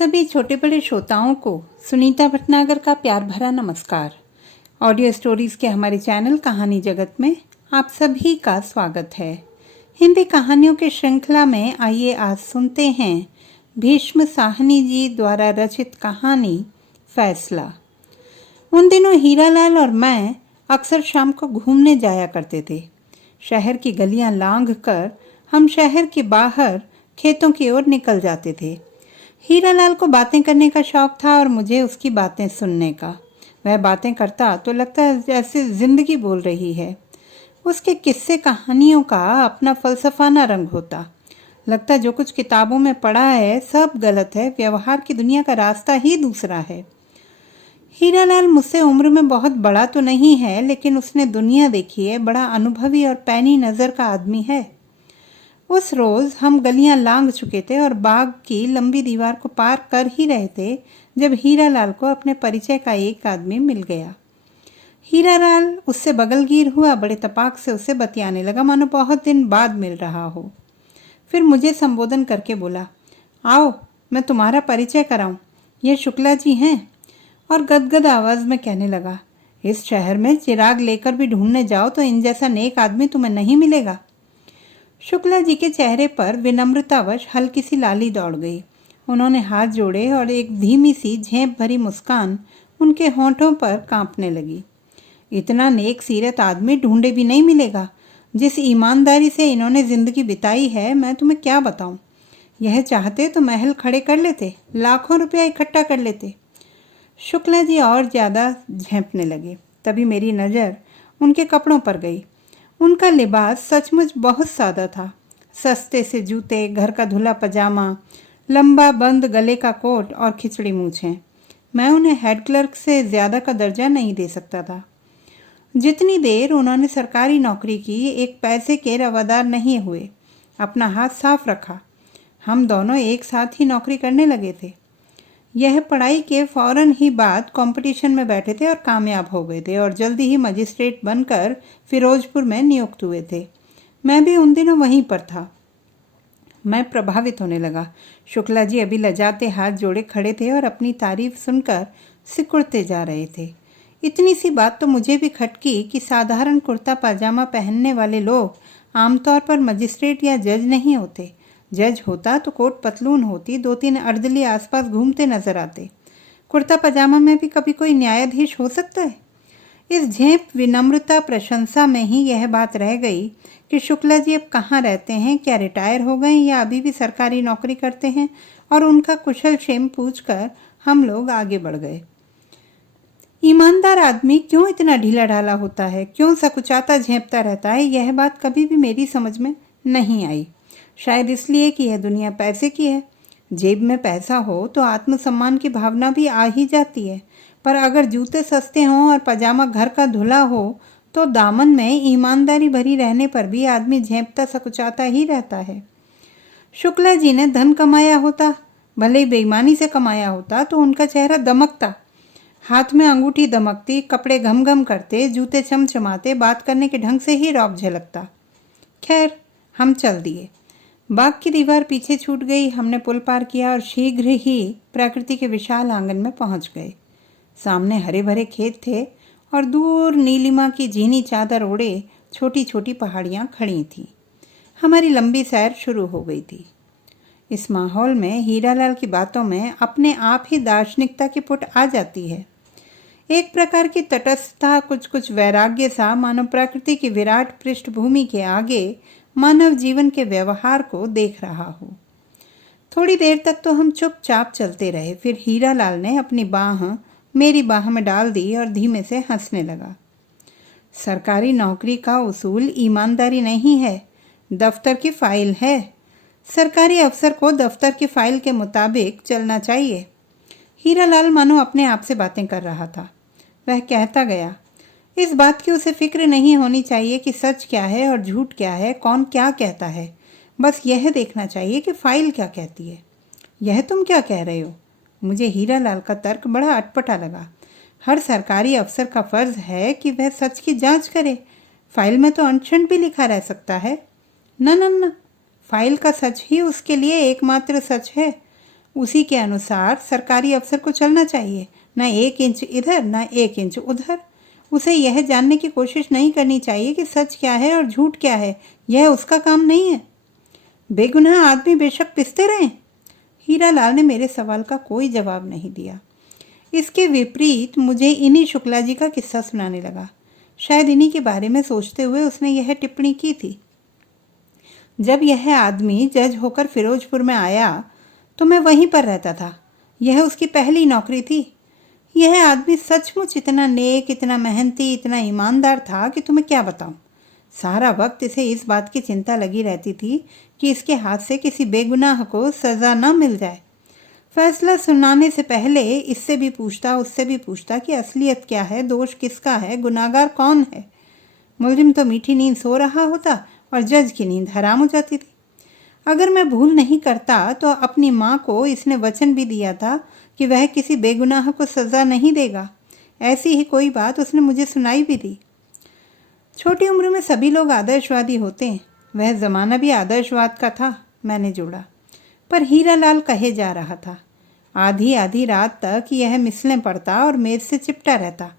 सभी छोटे बड़े श्रोताओं को सुनीता भटनागर का प्यार भरा नमस्कार। ऑडियो स्टोरीज के हमारे चैनल कहानी जगत में आप सभी का स्वागत है। हिंदी कहानियों के श्रृंखला में आइए आज सुनते हैं भीष्म साहनी जी द्वारा रचित कहानी फैसला। उन दिनों हीरालाल और मैं अक्सर शाम को घूमने जाया करते थे। शहर की गलियां लांघ कर हम शहर के बाहर खेतों की ओर निकल जाते थे। हीरालाल को बातें करने का शौक था और मुझे उसकी बातें सुनने का। वह बातें करता तो लगता जैसे जिंदगी बोल रही है। उसके किस्से कहानियों का अपना फलसफाना रंग होता। लगता जो कुछ किताबों में पढ़ा है सब गलत है, व्यवहार की दुनिया का रास्ता ही दूसरा है। हीरालाल मुझसे उम्र में बहुत बड़ा तो नहीं है, लेकिन उसने दुनिया देखी है, बड़ा अनुभवी और पैनी नज़र का आदमी है। उस रोज़ हम गलियां लांघ चुके थे और बाग की लंबी दीवार को पार कर ही रहे थे जब हीरालाल को अपने परिचय का एक आदमी मिल गया। हीरालाल उससे बगलगीर हुआ, बड़े तपाक से उससे बतियाने लगा मानो बहुत दिन बाद मिल रहा हो। फिर मुझे संबोधन करके बोला, आओ मैं तुम्हारा परिचय कराऊं, ये शुक्ला जी हैं। और गदगद आवाज़ में कहने लगा, इस शहर में चिराग लेकर भी ढूंढने जाओ तो इन जैसा नेक आदमी तुम्हें नहीं मिलेगा। शुक्ला जी के चेहरे पर विनम्रतावश हल्की सी लाली दौड़ गई। उन्होंने हाथ जोड़े और एक धीमी सी झेंप भरी मुस्कान उनके होंठों पर कांपने लगी। इतना नेक सीरत आदमी ढूंढे भी नहीं मिलेगा। जिस ईमानदारी से इन्होंने जिंदगी बिताई है मैं तुम्हें क्या बताऊं। यह चाहते तो महल खड़े कर लेते, लाखों रुपया इकट्ठा कर लेते। शुक्ला जी और ज़्यादा झेंपने लगे। तभी मेरी नज़र उनके कपड़ों पर गई। उनका लिबास सचमुच बहुत सादा था। सस्ते से जूते, घर का धुला पजामा, लंबा बंद गले का कोट और खिचड़ी मूछें। मैं उन्हें हेड क्लर्क से ज़्यादा का दर्जा नहीं दे सकता था। जितनी देर उन्होंने सरकारी नौकरी की, एक पैसे के रवादार नहीं हुए। अपना हाथ साफ रखा। हम दोनों एक साथ ही नौकरी करने लगे थे। यह पढ़ाई के फौरन ही बाद कंपटीशन में बैठे थे और कामयाब हो गए थे और जल्दी ही मजिस्ट्रेट बनकर फिरोजपुर में नियुक्त हुए थे। मैं भी उन दिनों वहीं पर था। मैं प्रभावित होने लगा। शुक्ला जी अभी लजाते हाथ जोड़े खड़े थे और अपनी तारीफ सुनकर सिकुड़ते जा रहे थे। इतनी सी बात तो मुझे भी खटकी कि साधारण कुर्ता पाजामा पहनने वाले लोग आमतौर पर मजिस्ट्रेट या जज नहीं होते। जज होता तो कोट पतलून होती, 2-3 अर्दली आसपास घूमते नजर आते। कुर्ता पजामा में भी कभी कोई न्यायाधीश हो सकता है। इस झेप विनम्रता प्रशंसा में ही यह बात रह गई कि शुक्ला जी अब कहाँ रहते हैं, क्या रिटायर हो गए या अभी भी सरकारी नौकरी करते हैं, और उनका कुशल क्षेम पूछकर हम लोग आगे बढ़ गए। ईमानदार आदमी क्यों इतना ढीला ढाला होता है, क्यों सकुचाता झेंपता रहता है, यह बात कभी भी मेरी समझ में नहीं आई। शायद इसलिए कि यह दुनिया पैसे की है। जेब में पैसा हो तो आत्मसम्मान की भावना भी आ ही जाती है, पर अगर जूते सस्ते हों और पजामा घर का धुला हो तो दामन में ईमानदारी भरी रहने पर भी आदमी झेंपता सकुचाता ही रहता है। शुक्ला जी ने धन कमाया होता, भले ही बेईमानी से कमाया होता, तो उनका चेहरा दमकता, हाथ में अंगूठी दमकती, कपड़े घम घम करते, जूते चमचमाते, बात करने के ढंग से ही रौब झलकता। खैर हम चल दिए। बाग की दीवार पीछे छूट गई। हमने पुल पार किया और शीघ्र ही प्रकृति के विशाल आंगन में पहुंच गए। सामने हरे भरे खेत थे और दूर नीलिमा की झीनी चादर ओढ़े छोटी छोटी पहाड़ियां खड़ी थीं। हमारी लंबी सैर शुरू हो गई थी। इस माहौल में हीरालाल की बातों में अपने आप ही दार्शनिकता की पुट आ जाती है। एक प्रकार की तटस्थता, कुछ कुछ वैराग्य सा, मानो प्रकृति की विराट पृष्ठभूमि के आगे मानव जीवन के व्यवहार को देख रहा हो। थोड़ी देर तक तो हम चुपचाप चलते रहे। फिर हीरालाल ने अपनी बाह मेरी बाह में डाल दी और धीमे से हंसने लगा। सरकारी नौकरी का उसूल ईमानदारी नहीं है, दफ्तर की फाइल है। सरकारी अफसर को दफ्तर की फाइल के मुताबिक चलना चाहिए। हीरालाल मानो अपने आप से बातें कर रहा था। वह कहता गया, इस बात की उसे फिक्र नहीं होनी चाहिए कि सच क्या है और झूठ क्या है, कौन क्या कहता है। बस यह देखना चाहिए कि फाइल क्या कहती है। यह तुम क्या कह रहे हो? मुझे हीरालाल का तर्क बड़ा अटपटा लगा। हर सरकारी अफसर का फर्ज है कि वह सच की जांच करे। फाइल में तो अनशन भी लिखा रह सकता है। न न न, फाइल का सच ही उसके लिए एकमात्र सच है। उसी के अनुसार सरकारी अफसर को चलना चाहिए, न 1 इंच इधर न 1 इंच उधर। उसे यह जानने की कोशिश नहीं करनी चाहिए कि सच क्या है और झूठ क्या है, यह उसका काम नहीं है। बेगुनाह आदमी बेशक पिसते रहें। हीरालाल ने मेरे सवाल का कोई जवाब नहीं दिया। इसके विपरीत मुझे इन्हीं शुक्ला जी का किस्सा सुनाने लगा। शायद इन्हीं के बारे में सोचते हुए उसने यह टिप्पणी की थी। जब यह आदमी जज होकर फिरोजपुर में आया तो मैं वहीं पर रहता था। यह उसकी पहली नौकरी थी। यह आदमी सचमुच इतना नेक, इतना मेहनती, इतना ईमानदार था कि तुम्हें क्या बताऊं। सारा वक्त इसे इस बात की चिंता लगी रहती थी कि इसके हाथ से किसी बेगुनाह को सज़ा न मिल जाए। फैसला सुनाने से पहले इससे भी पूछता, उससे भी पूछता कि असलियत क्या है, दोष किसका है, गुनाहगार कौन है। मुलजिम तो मीठी नींद सो रहा होता और जज की नींद हराम हो जाती थी। अगर मैं भूल नहीं करता तो अपनी माँ को इसने वचन भी दिया था कि वह किसी बेगुनाह को सज़ा नहीं देगा। ऐसी ही कोई बात उसने मुझे सुनाई भी दी। छोटी उम्र में सभी लोग आदर्शवादी होते हैं, वह ज़माना भी आदर्शवाद का था, मैंने जोड़ा। पर हीरालाल कहे जा रहा था। आधी आधी रात तक यह मिसलें पढ़ता और मेज से चिपटा रहता।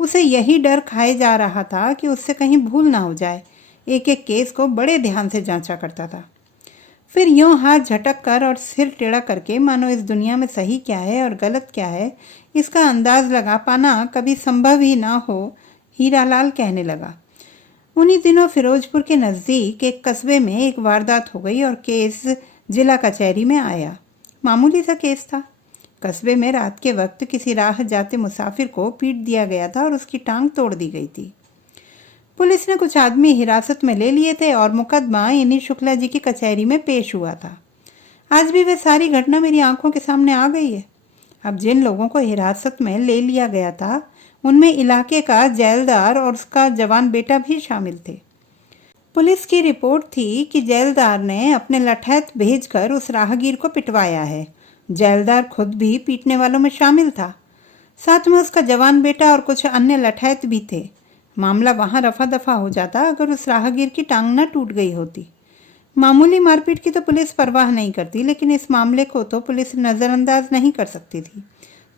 उसे यही डर खाए जा रहा था कि उससे कहीं भूल ना हो जाए। एक एक केस को बड़े ध्यान से जांचा करता था। फिर यूं हाथ झटक कर और सिर टेढ़ा करके मानो इस दुनिया में सही क्या है और गलत क्या है इसका अंदाज लगा पाना कभी संभव ही ना हो, हीरालाल कहने लगा। उन्हीं दिनों फिरोजपुर के नज़दीक एक कस्बे में एक वारदात हो गई और केस जिला कचहरी में आया। मामूली सा केस था। कस्बे में रात के वक्त किसी राह जाते मुसाफिर को पीट दिया गया था और उसकी टांग तोड़ दी गई थी। पुलिस ने कुछ आदमी हिरासत में ले लिए थे और मुकदमा इन्हीं शुक्ला जी की कचहरी में पेश हुआ था। आज भी वह सारी घटना मेरी आंखों के सामने आ गई है। अब जिन लोगों को हिरासत में ले लिया गया था उनमें इलाके का जेलदार और उसका जवान बेटा भी शामिल थे। पुलिस की रिपोर्ट थी कि जेलदार ने अपने लठैत भेजकर उस राहगीर को पिटवाया है। जेलदार खुद भी पीटने वालों में शामिल था। साथ में उसका जवान बेटा और कुछ अन्य लठैत भी थे। मामला वहां रफा दफा हो जाता अगर उस राहगीर की टांग न टूट गई होती। मामूली मारपीट की तो पुलिस परवाह नहीं करती, लेकिन इस मामले को तो पुलिस नज़रअंदाज नहीं कर सकती थी।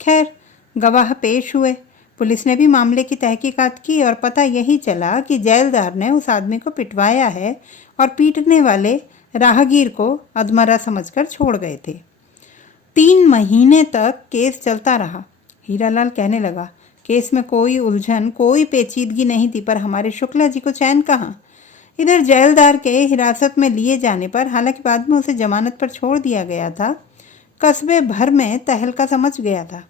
खैर, गवाह पेश हुए। पुलिस ने भी मामले की तहकीकात की और पता यही चला कि जेलदार ने उस आदमी को पिटवाया है और पीटने वाले राहगीर को अधमरा समझकर छोड़ गए थे। 3 महीने तक केस चलता रहा। हीरालाल कहने लगा, केस में कोई उलझन, कोई पेचीदगी नहीं थी, पर हमारे शुक्ला जी को चैन कहाँ। इधर जेलदार के हिरासत में लिए जाने पर, हालांकि बाद में उसे जमानत पर छोड़ दिया गया था, कस्बे भर में तहलका समझ गया था।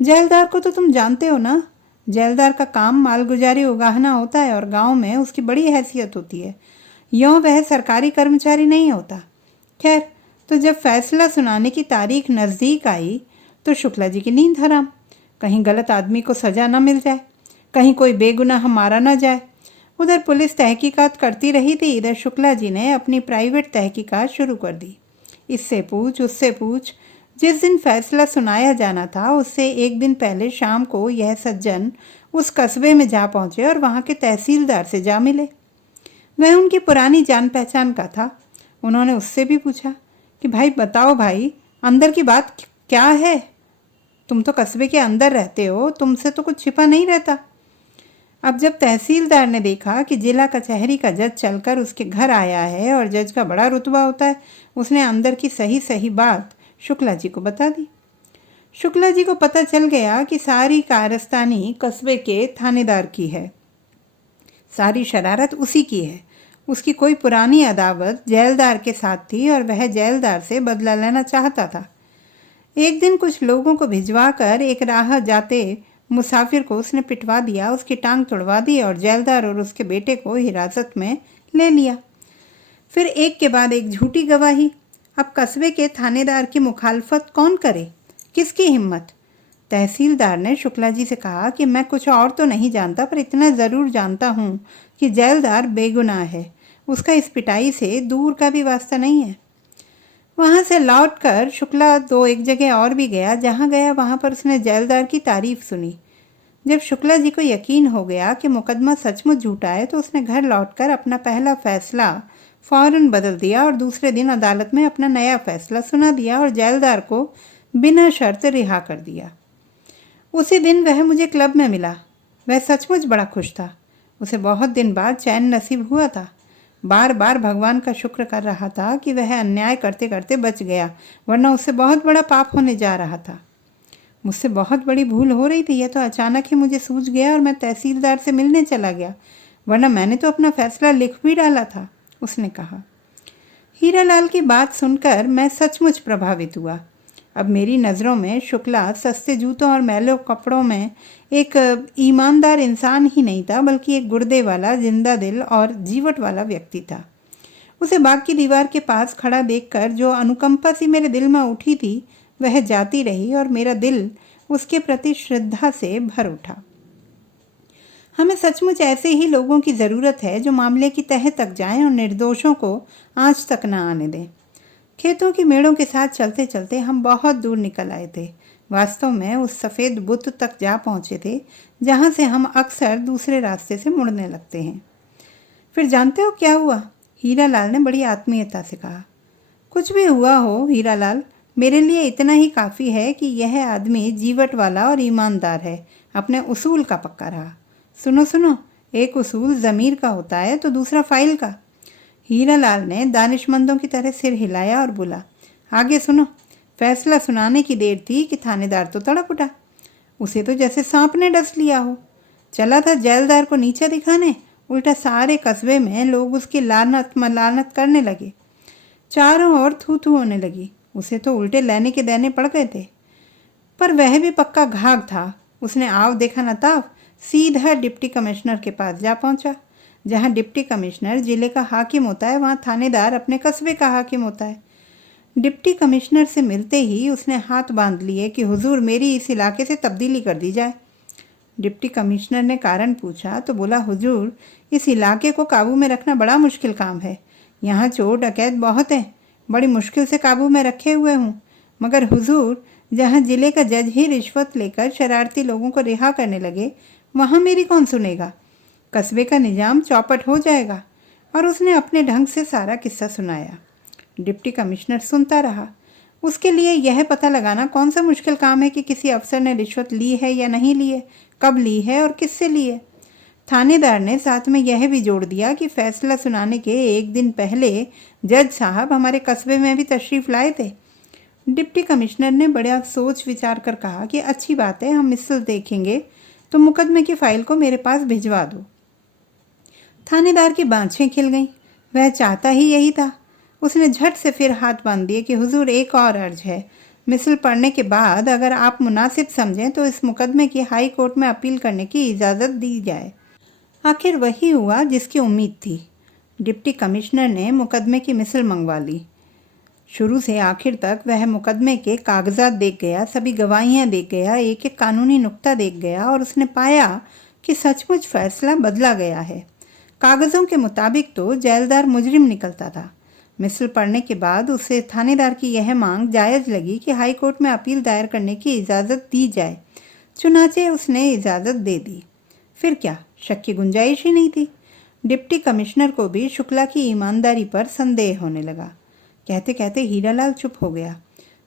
जेलदार को तो तुम जानते हो ना। जेलदार का काम मालगुजारी उगाहना होता है और गांव में उसकी बड़ी हैसियत होती है। यों वह सरकारी कर्मचारी नहीं होता। खैर, तो जब फैसला सुनाने की तारीख नज़दीक आई तो शुक्ला जी की नींद हराम। कहीं गलत आदमी को सजा न मिल जाए, कहीं कोई बेगुनाह मारा न जाए। उधर पुलिस तहकीकात करती रही थी, इधर शुक्ला जी ने अपनी प्राइवेट तहकीकात शुरू कर दी। इससे पूछ, उससे पूछ। जिस दिन फैसला सुनाया जाना था उससे एक दिन पहले शाम को यह सज्जन उस कस्बे में जा पहुंचे और वहां के तहसीलदार से जा मिले। वह उनकी पुरानी जान पहचान का था। उन्होंने उससे भी पूछा कि भाई बताओ भाई, अंदर की बात क्या है। तुम तो कस्बे के अंदर रहते हो, तुमसे तो कुछ छिपा नहीं रहता। अब जब तहसीलदार ने देखा कि जिला कचहरी का जज चलकर उसके घर आया है और जज का बड़ा रुतबा होता है, उसने अंदर की सही सही बात शुक्ला जी को बता दी। शुक्ला जी को पता चल गया कि सारी कारस्तानी कस्बे के थानेदार की है, सारी शरारत उसी की है। उसकी कोई पुरानी अदावत जेलदार के साथ थी और वह जेलदार से बदला लेना चाहता था। एक दिन कुछ लोगों को भिजवाकर एक राह जाते मुसाफिर को उसने पिटवा दिया, उसकी टांग तोड़वा दी और जेलदार और उसके बेटे को हिरासत में ले लिया। फिर एक के बाद एक झूठी गवाही। अब कस्बे के थानेदार की मुखालफत कौन करे, किसकी हिम्मत। तहसीलदार ने शुक्ला जी से कहा कि मैं कुछ और तो नहीं जानता, पर इतना ज़रूर जानता हूँ कि जेलदार बेगुनाह है, उसका इस पिटाई से दूर का भी वास्ता नहीं है। वहाँ से लौटकर शुक्ला 2-1 जगह और भी गया। जहाँ गया वहाँ पर उसने जेलदार की तारीफ सुनी। जब शुक्ला जी को यकीन हो गया कि मुकदमा सचमुच झूठा है तो उसने घर लौटकर अपना पहला फैसला फौरन बदल दिया और दूसरे दिन अदालत में अपना नया फैसला सुना दिया और जेलदार को बिना शर्त रिहा कर दिया। उसी दिन वह मुझे क्लब में मिला। वह सचमुच बड़ा खुश था। उसे बहुत दिन बाद चैन नसीब हुआ था। बार बार भगवान का शुक्र कर रहा था कि वह अन्याय करते करते बच गया, वरना उससे बहुत बड़ा पाप होने जा रहा था। मुझसे बहुत बड़ी भूल हो रही थी। यह तो अचानक ही मुझे सूझ गया और मैं तहसीलदार से मिलने चला गया, वरना मैंने तो अपना फैसला लिख भी डाला था, उसने कहा। हीरालाल की बात सुनकर मैं सचमुच प्रभावित हुआ। अब मेरी नज़रों में शुक्ला सस्ते जूतों और मैले कपड़ों में एक ईमानदार इंसान ही नहीं था, बल्कि एक गुर्दे वाला, जिंदा दिल और जीवट वाला व्यक्ति था। उसे बाग की दीवार के पास खड़ा देखकर जो अनुकंपा सी मेरे दिल में उठी थी, वह जाती रही और मेरा दिल उसके प्रति श्रद्धा से भर उठा। हमें सचमुच ऐसे ही लोगों की ज़रूरत है जो मामले की तह तक जाएं और निर्दोषों को आंच तक न आने दें। खेतों की मेड़ों के साथ चलते चलते हम बहुत दूर निकल आए थे। वास्तव में उस सफ़ेद बुत तक जा पहुँचे थे जहाँ से हम अक्सर दूसरे रास्ते से मुड़ने लगते हैं। फिर जानते हो क्या हुआ? हीरालाल ने बड़ी आत्मीयता से कहा। कुछ भी हुआ हो हीरालाल, मेरे लिए इतना ही काफ़ी है कि यह आदमी जीवट वाला और ईमानदार है, अपने उसूल का पक्का रहा। सुनो सुनो, एक उसूल ज़मीर का होता है तो दूसरा फाइल का। हीरालाल ने दानिशमंदों की तरह सिर हिलाया और बोला, आगे सुनो। फैसला सुनाने की देर थी कि थानेदार तो तड़प उठा। उसे तो जैसे सांप ने डस लिया हो। चला था जेलदार को नीचा दिखाने, उल्टा सारे कस्बे में लोग उसकी लानत मलानत करने लगे। चारों ओर थू थू होने लगी। उसे तो उल्टे लेने के देने पड़ गए थे। पर वह भी पक्का घाघ था। उसने आव देखा न ताव सीधा डिप्टी कमिश्नर के पास जा पहुंचा। जहां डिप्टी कमिश्नर जिले का हाकिम होता है, वहां थानेदार अपने कस्बे का हाकिम होता है। डिप्टी कमिश्नर से मिलते ही उसने हाथ बांध लिए कि हुजूर, मेरी इस इलाके से तब्दीली कर दी जाए। डिप्टी कमिश्नर ने कारण पूछा तो बोला, हुजूर, इस इलाके को काबू में रखना बड़ा मुश्किल काम है। यहाँ चोर डकैत बहुत हैं, बड़ी मुश्किल से काबू में रखे हुए हूँ। मगर हुजूर, जहाँ जिले का जज ही रिश्वत लेकर शरारती लोगों को रिहा करने लगे, वहाँ मेरी कौन सुनेगा? कस्बे का निजाम चौपट हो जाएगा। और उसने अपने ढंग से सारा किस्सा सुनाया। डिप्टी कमिश्नर सुनता रहा। उसके लिए यह पता लगाना कौन सा मुश्किल काम है कि किसी अफसर ने रिश्वत ली है या नहीं ली है, कब ली है और किससे ली है। थानेदार ने साथ में यह भी जोड़ दिया कि फैसला सुनाने के एक दिन पहले जज साहब हमारे कस्बे में भी तशरीफ़ लाए थे। डिप्टी कमिश्नर ने बड़ा सोच विचार कर कहा कि अच्छी बात है, हम मिसल देखेंगे, तो मुकदमे की फ़ाइल को मेरे पास भिजवा दो। थानेदार की बाँछें खिल गईं। वह चाहता ही यही था। उसने झट से फिर हाथ बांध दिए कि हुजूर, एक और अर्ज है। मिसल पढ़ने के बाद अगर आप मुनासिब समझें तो इस मुकदमे की हाई कोर्ट में अपील करने की इजाज़त दी जाए। आखिर वही हुआ जिसकी उम्मीद थी। डिप्टी कमिश्नर ने मुकदमे की मिसल मंगवा ली। शुरू से आखिर तक वह मुकदमे के कागजात देख गया, सभी गवाहियाँ देख गया, एक एक कानूनी नुक्ता देख गया और उसने पाया कि सचमुच फैसला बदला गया है। कागज़ों के मुताबिक तो जेलदार मुजरिम निकलता था। मिसल पढ़ने के बाद उसे थानेदार की यह मांग जायज़ लगी कि हाई कोर्ट में अपील दायर करने की इजाज़त दी जाए। चुनाचे उसने इजाज़त दे दी। फिर क्या, शक की गुंजाइश ही नहीं थी। डिप्टी कमिश्नर को भी शुक्ला की ईमानदारी पर संदेह होने लगा। कहते कहते हीरालाल चुप हो गया।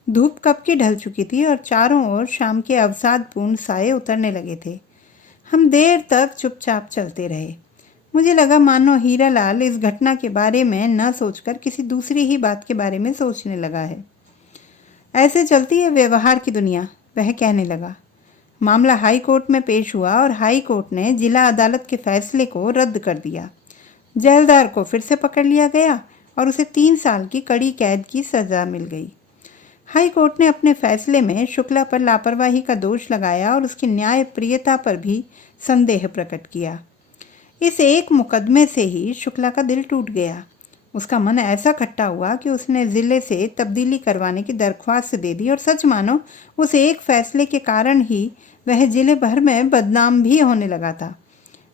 धूप कब की ढल चुकी थी और चारों ओर शाम के अवसादपूर्ण साए उतरने लगे थे। हम देर तक चुपचाप चलते रहे। मुझे लगा मानो हीरालाल इस घटना के बारे में न सोचकर किसी दूसरी ही बात के बारे में सोचने लगा है। ऐसे चलती है व्यवहार की दुनिया, वह कहने लगा। मामला हाई कोर्ट में पेश हुआ और हाई कोर्ट ने जिला अदालत के फैसले को रद्द कर दिया। जेलदार को फिर से पकड़ लिया गया और उसे 3 साल की कड़ी कैद की सज़ा मिल गई। हाई कोर्ट ने अपने फैसले में शुक्ला पर लापरवाही का दोष लगाया और उसकी न्यायप्रियता पर भी संदेह प्रकट किया। इस एक मुकदमे से ही शुक्ला का दिल टूट गया। उसका मन ऐसा खट्टा हुआ कि उसने ज़िले से तब्दीली करवाने की दरख्वास्त दे दी और सच मानो उस एक फैसले के कारण ही वह ज़िले भर में बदनाम भी होने लगा था।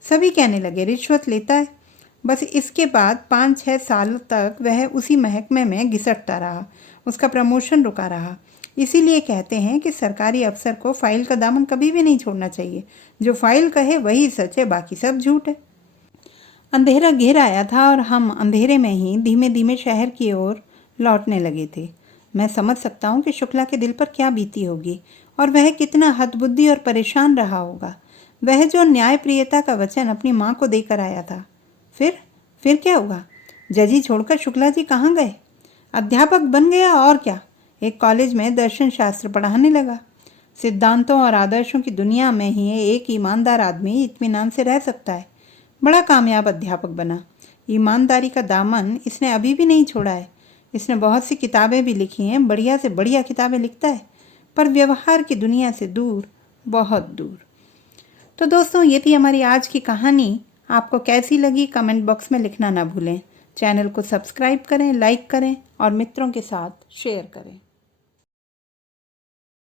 सभी कहने लगे रिश्वत लेता है। बस इसके बाद 5-6 साल तक वह उसी महकमे में घिसटता रहा। उसका प्रमोशन रुका रहा। इसीलिए कहते हैं कि सरकारी अफसर को फाइल का दामन कभी भी नहीं छोड़ना चाहिए। जो फाइल कहे वही सच है, बाकी सब झूठ है। अंधेरा घेर आया था और हम अंधेरे में ही धीमे धीमे शहर की ओर लौटने लगे थे। मैं समझ सकता हूँ कि शुक्ला के दिल पर क्या बीती होगी और वह कितना हतबुद्धि और परेशान रहा होगा। वह जो न्यायप्रियता का वचन अपनी माँ को देकर आया था, फिर क्या हुआ? जजी छोड़कर शुक्ला जी कहाँ गए? अध्यापक बन गया और क्या, एक कॉलेज में दर्शन शास्त्र पढ़ाने लगा। सिद्धांतों और आदर्शों की दुनिया में ही एक ईमानदार आदमी इत्मीनान से रह सकता है। बड़ा कामयाब अध्यापक बना। ईमानदारी का दामन इसने अभी भी नहीं छोड़ा है। इसने बहुत सी किताबें भी लिखी हैं, बढ़िया से बढ़िया किताबें लिखता है, पर व्यवहार की दुनिया से दूर, बहुत दूर। तो दोस्तों, ये थी हमारी आज की कहानी। आपको कैसी लगी कमेंट बॉक्स में लिखना ना भूलें। चैनल को सब्सक्राइब करें, लाइक करें और मित्रों के साथ शेयर करें।